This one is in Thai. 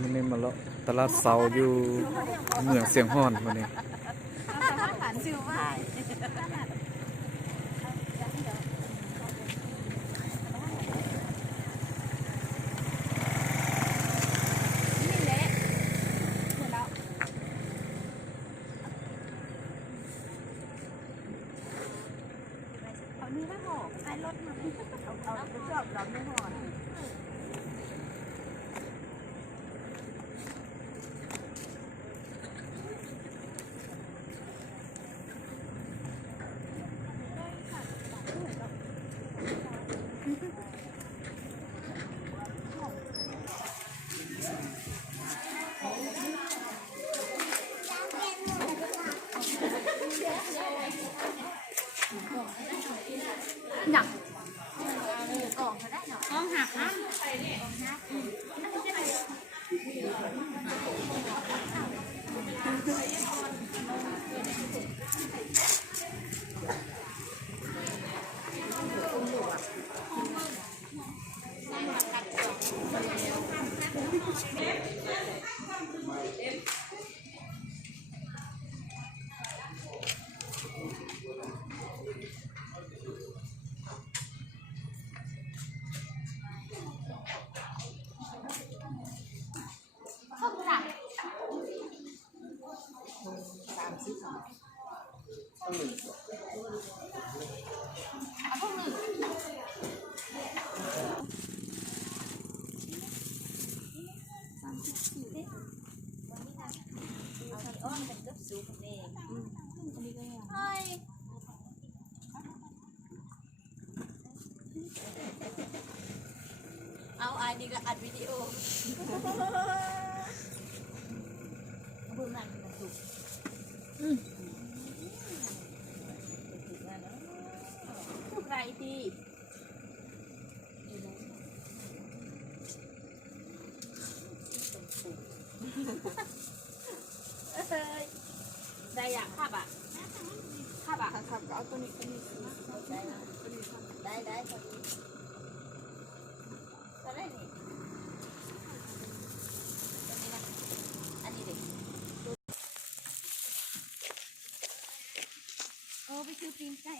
มันนี่มาเลาะตลาดเสาอยู่เมืองเสียงฮ้อนวันนี้ซิวไว้เอานี่มาห่อใส่รถมาเอาไปชอบเราไม่ห่อหนักกล่องเขาได้เนาะกล่องหักนะเอาไอ้นี่ก็อัดวิดีโอบุญมันถูกใครดีได้อยากขับอ่ะขับอ่ะขับก็เอาตัวนี้ได้พอดีก็ได้นี่ตัวนี้นะอันนี้ดิโอ้ไปซื้อปีนไก่